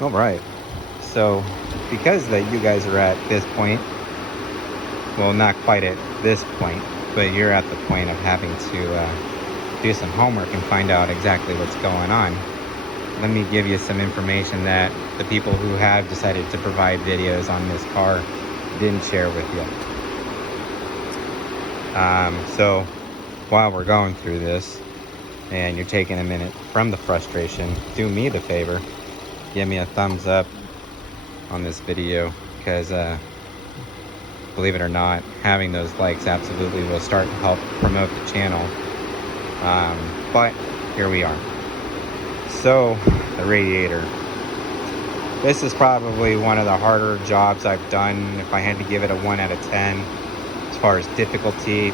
All right. So, because that you guys are at this point, well, not quite at this point, but you're at the point of having to do some homework and find out exactly what's going on. Let me give you some information that the people who have decided to provide videos on this car didn't share with you. So while we're going through this and you're taking a minute from the frustration, do me the favor, give me a thumbs up on this video, because believe it or not, having those likes absolutely will start to help promote the channel. But here we are. So the radiator, this is probably one of the harder jobs I've done. If I had to give it a 1 out of 10 as far as difficulty,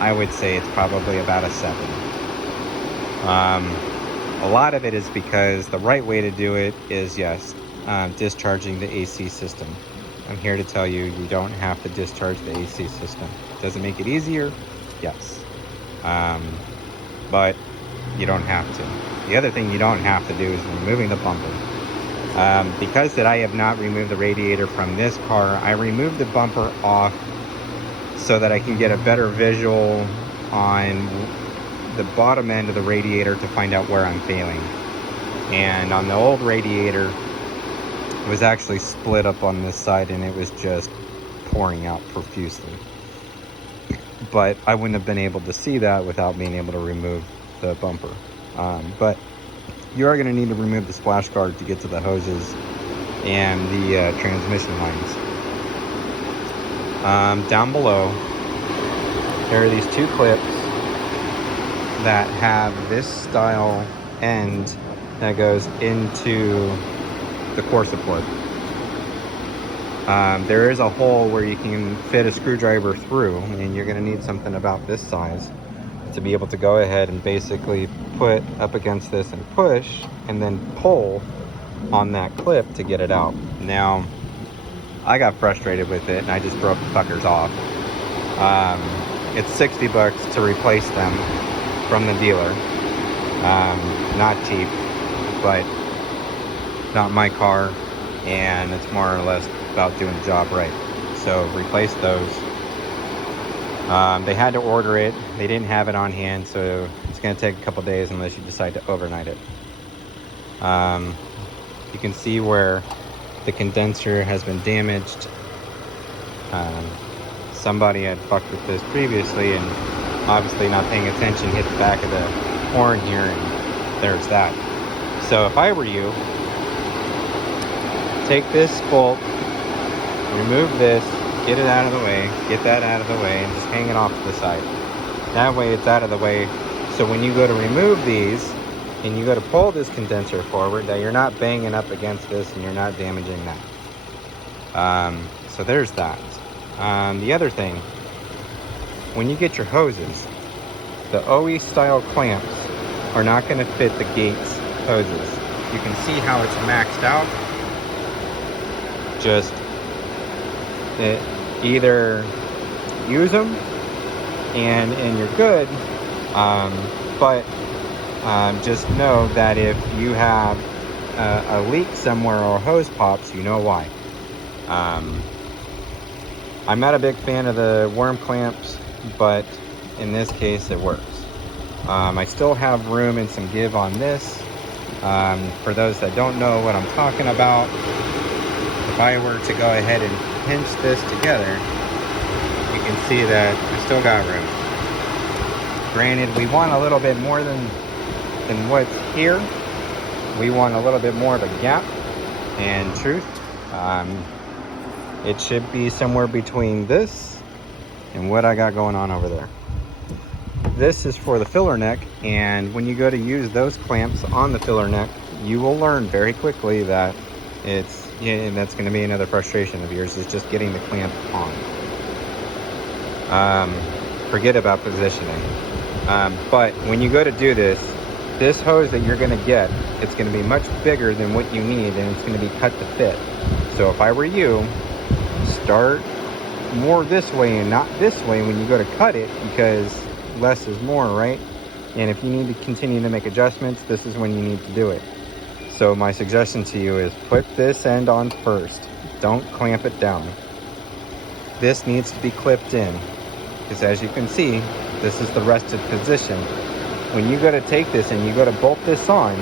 I would say it's probably about a 7. A lot of it is because the right way to do it is, yes, discharging the AC system. I'm here to tell you, you don't have to discharge the AC system. Does it make it easier? Yes. But you don't have to. The other thing you don't have to do is removing the bumper. Because that I have not removed the radiator from this car, I removed the bumper off so that I can get a better visual on the bottom end of the radiator to find out where I'm failing. And on the old radiator, it was actually split up on this side and it was just pouring out profusely. But I wouldn't have been able to see that without being able to remove the bumper. But you are going to need to remove the splash guard to get to the hoses and the transmission lines. Down below, there are these 2 clips that have this style end that goes into the core support. There is a hole where you can fit a screwdriver through, and you're going to need something about this size to be able to go ahead and basically put up against this and push and then pull on that clip to get it out. Now, I got frustrated with it and I just broke the fuckers off. It's $60 to replace them from the dealer. Not cheap, but not my car, and it's more or less about doing the job right. So replace those. They had to order it. They didn't have it on hand, so it's going to take a couple days unless you decide to overnight it. You can see where the condenser has been damaged. Somebody had fucked with this previously and obviously not paying attention, hit the back of the horn here, and there's that. So if I were you, take this bolt, remove this, get it out of the way, get that out of the way, and just hang it off to the side. That way it's out of the way, so when you go to remove these and you go to pull this condenser forward, that you're not banging up against this and you're not damaging that. So there's that. The other thing, when you get your hoses, the OE style clamps are not going to fit the Gates hoses. You can see how it's maxed out. Just either use them and you're good, but just know that if you have a leak somewhere or a hose pops, you know why. I'm not a big fan of the worm clamps, but in this case it works. I still have room and some give on this. For those that don't know what I'm talking about, if I were to go ahead and pinch this together, you can see that I still got room. Granted, we want a little bit more than what's here. We want a little bit more of a gap, and truth, it should be somewhere between this and what I got going on over there. This is for the filler neck, and when you go to use those clamps on the filler neck, you will learn very quickly that and that's going to be another frustration of yours, is just getting the clamp on. Forget about positioning. But when you go to do this hose that you're going to get, it's going to be much bigger than what you need, and it's going to be cut to fit. So if I were you, start more this way and not this way when you go to cut it, because less is more, right? And if you need to continue to make adjustments, this is when you need to do it. So my suggestion to you is put this end on first. Don't clamp it down. This needs to be clipped in, because as you can see, this is the rested position. When you go to take this and you go to bolt this on,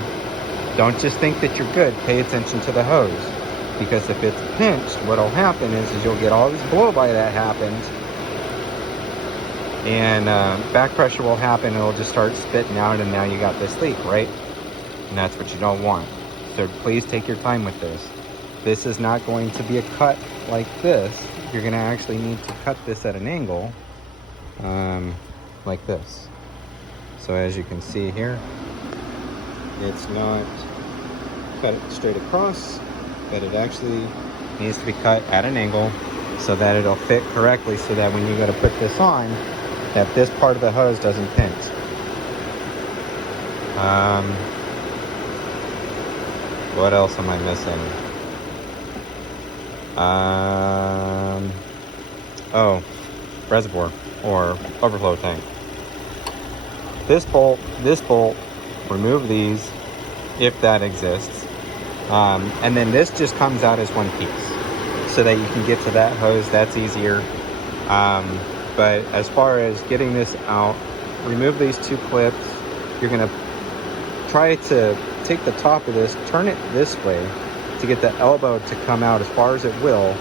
don't just think that you're good. Pay attention to the hose, because if it's pinched, what'll happen is you'll get all this blow by that happens, and back pressure will happen. It'll just start spitting out, and now you got this leak, right? And that's what you don't want. So please take your time with this. This is not going to be a cut like this. You're going to actually need to cut this at an angle like this. So as you can see here, it's not cut it straight across, but it actually needs to be cut at an angle so that it'll fit correctly, so that when you go to put this on, that this part of the hose doesn't pinch. What else am I missing? Oh, reservoir or overflow tank. This bolt, remove these if that exists. And then this just comes out as one piece so that you can get to that hose. That's easier. But as far as getting this out, remove these two clips. You're gonna try to take the top of this, turn it this way to get the elbow to come out as far as it will.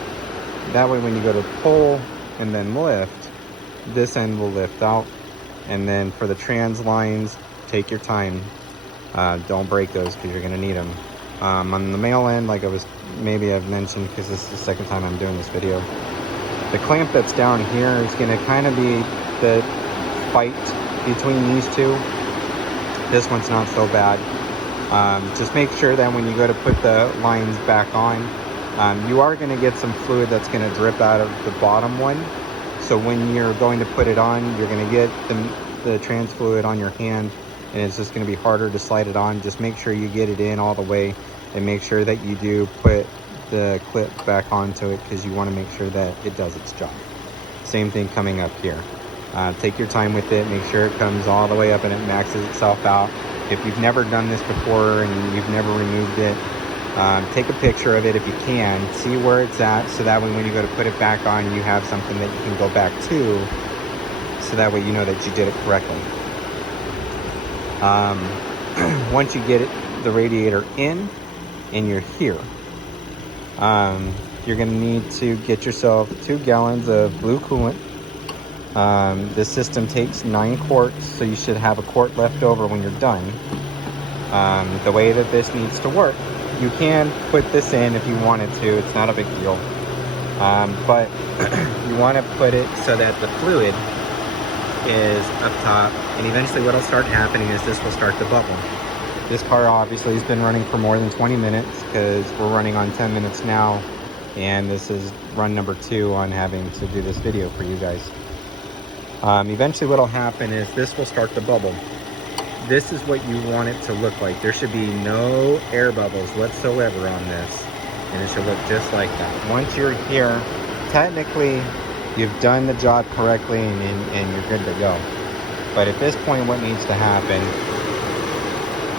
That way when you go to pull and then lift, this end will lift out. And then for the trans lines, take your time. Don't break those, because you're gonna need them. On the male end, like I've mentioned, because this is the second time I'm doing this video, the clamp that's down here is gonna kind of be the fight between these two. This one's not so bad. Just make sure that when you go to put the lines back on, you are going to get some fluid that's going to drip out of the bottom one. So when you're going to put it on, you're going to get the trans fluid on your hand, and it's just going to be harder to slide it on. Just make sure you get it in all the way, and make sure that you do put the clip back onto it, because you want to make sure that it does its job. Same thing coming up here. Take your time with it. Make sure it comes all the way up and it maxes itself out. If you've never done this before and you've never removed it, take a picture of it if you can. See where it's at, so that way when you go to put it back on, you have something that you can go back to, so that way you know that you did it correctly. Once you get the radiator in and you're here, you're going to need to get yourself 2 gallons of blue coolant. This system takes 9 quarts, so you should have a quart left over when you're done. The way that this needs to work, you can put this in if you wanted to. It's not a big deal. But you want to put it so that the fluid is up top, and eventually what will start happening is this will start to bubble. This car obviously has been running for more than 20 minutes, because we're running on 10 minutes now, and this is run number 2 on having to do this video for you guys. Eventually what will happen is this will start to bubble. This is what you want it to look like. There should be no air bubbles whatsoever on this, and it should look just like that. Once you're here, technically you've done the job correctly, and you're good to go. But at this point, what needs to happen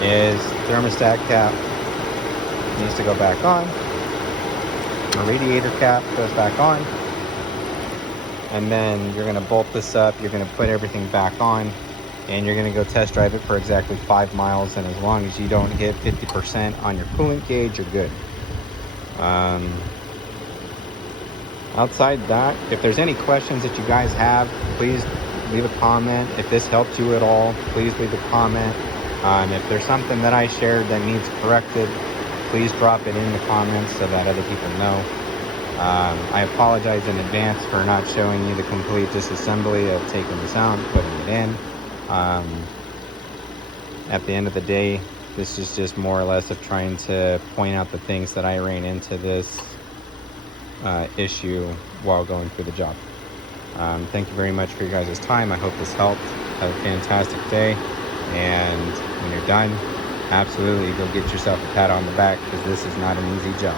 is thermostat cap needs to go back on. The radiator cap goes back on. And then you're going to bolt this up, you're going to put everything back on, and you're going to go test drive it for exactly 5 miles. And as long as you don't hit 50% on your coolant gauge, you're good. Outside that, if there's any questions that you guys have, please leave a comment. If this helped you at all, please leave a comment. If there's something that I shared that needs corrected, please drop it in the comments so that other people know. I apologize in advance for not showing you the complete disassembly of taking this out and putting it in. At the end of the day, this is just more or less of trying to point out the things that I ran into this issue while going through the job. Thank you very much for your guys' time. I hope this helped. Have a fantastic day, and when you're done, absolutely go get yourself a pat on the back, because this is not an easy job.